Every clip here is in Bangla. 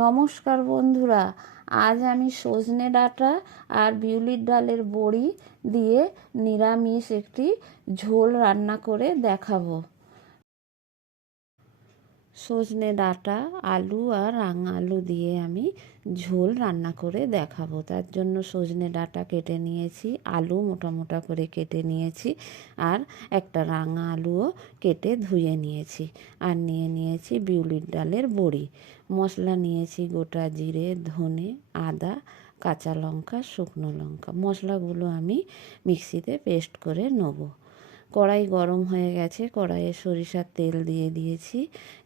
নমস্কার বন্ধুরা, আজ আমি সজনে ডাঁটা আর বিউলির ডালের বড়ি দিয়ে নিরামিষ একটি ঝোল রান্না করে দেখাবো। সজনে ডাঁটা, আলু আর রাঙা আলু দিয়ে আমি ঝোল রান্না করে দেখাবো। তার জন্য সজনে ডাঁটা কেটে নিয়েছি, আলু মোটা মোটা করে কেটে নিয়েছি আর একটা রাঙা আলুও কেটে ধুয়ে নিয়েছি আর নিয়ে নিয়েছি বিউলির ডালের বড়ি। মশলা নিয়েছি গোটা জিরে, ধনে, আদা, কাঁচা লঙ্কা, শুকনো লঙ্কা। মশলাগুলো আমি মিক্সিতে পেস্ট করে নেব। কড়াই গরম হয়ে গেছে, কড়াইয়ে সরিষার তেল দিয়ে দিয়েছি।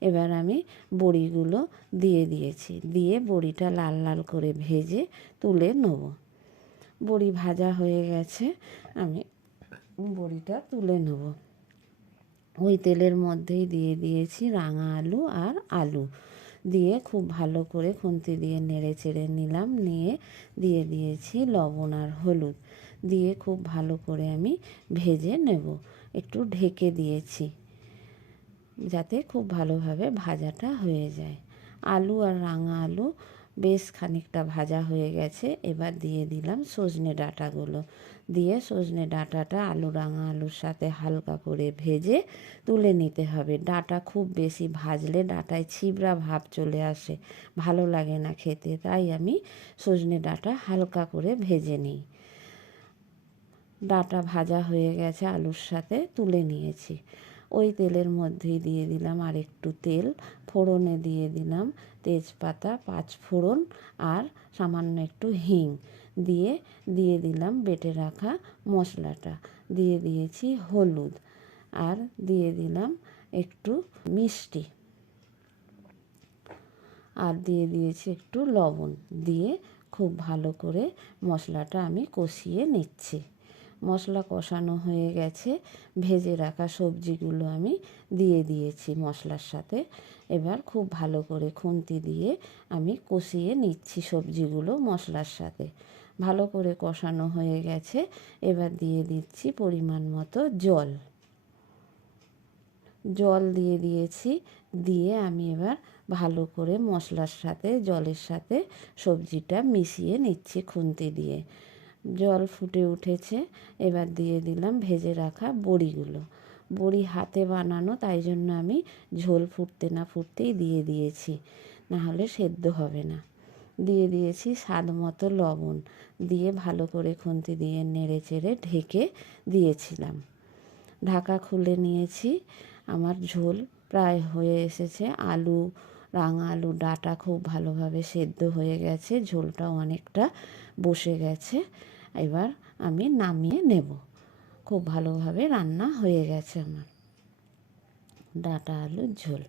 এবার আমি বড়িগুলো দিয়ে দিয়েছি, দিয়ে বড়িটা লাল লাল করে ভেজে তুলে নেব। বড়ি ভাজা হয়ে গেছে, আমি বড়িটা তুলে নেব। ওই তেলের মধ্যেই দিয়ে দিয়েছি রাঙা আলু আর আলু। দিয়ে খুব ভালো করে খুন্তি দিয়ে নেড়ে চেড়ে নিলাম, নিয়ে দিয়ে দিয়েছি লবণ আর হলুদ। দিয়ে খুব ভালো করে আমি ভেজে নেব। একটু ঢেকে দিয়েছি যাতে খুব ভালোভাবে ভাজাটা হয়ে যায়। আলু আর রাঙা আলু বেশ খানিকটা ভাজা হয়ে গেছে, এবার দিয়ে দিলাম সজনে ডাঁটাগুলো। দিয়ে সজনে ডাঁটাটা আলু রাঙা আলুর সাথে হালকা করে ভেজে তুলে নিতে হবে। ডাঁটা খুব বেশি ভাজলে ডাঁটায় ছিবড়া ভাব চলে আসে, ভালো লাগে না খেতে। তাই আমি সজনে ডাঁটা হালকা করে ভেজে নিই। ডাঁটা ভাজা হয়ে গেছে আলুর সাথে, তুলে নিয়েছি। ওই তেলের মধ্যেই দিয়ে দিলাম আর একটু তেল, ফোড়নে দিয়ে দিলাম তেজপাতা, পাঁচ ফোড়ন আর সামান্য একটু হিং। দিয়ে দিয়ে দিলাম বেটে রাখা মশলাটা। দিয়ে দিয়েছি হলুদ আর দিয়ে দিলাম একটু মিষ্টি। আর দিয়ে দিয়েছি একটু লবণ। দিয়ে খুব ভালো করে মশলাটা আমি কষিয়ে নিচ্ছি। মশলা কষানো হয়ে গেছে। ভেজে রাখা সবজিগুলো আমি দিয়ে দিয়েছি মশলার সাথে। এবার খুব ভালো করে খুন্তি দিয়ে আমি কষিয়ে নিচ্ছি সবজিগুলো মশলার সাথে। ভালো করে কষানো হয়ে গেছে। এবার দিয়ে দিচ্ছি পরিমাণ মতো জল। জল দিয়ে দিয়েছি। দিয়ে আমি এবার ভালো করে মশলার সাথে, জলের সাথে সবজিটা মিশিয়ে নিচ্ছি খুন্তি দিয়ে। জল ফুটে উঠেছে। এবার দিয়ে দিলাম ভেজে রাখা বড়িগুলো। বড়ি হাতে বানানো, তাই জন্য আমি ঝোল ফুটতে না ফুটতেই দিয়ে দিয়েছি। নাহলে সেদ্ধ হবে না। দিয়ে দিয়েছি স্বাদ মতো লবণ। দিয়ে ভালো করে খুন্তি দিয়ে নেড়ে চেড়ে ঢেকে দিয়েছিলাম। ঢাকা খুলে নিয়েছি। আমার ঝোল প্রায় হয়ে এসেছে। আলু, রাঙা আলু ডাটা খুব ভালোভাবে সেদ্ধ হয়ে গেছে। ঝোলটাও অনেকটা বসে গেছে। এবার আমি নামিয়ে নেব। খুব ভালোভাবে রান্না হয়ে গেছে আমার। ডাটা আলুর ঝোল।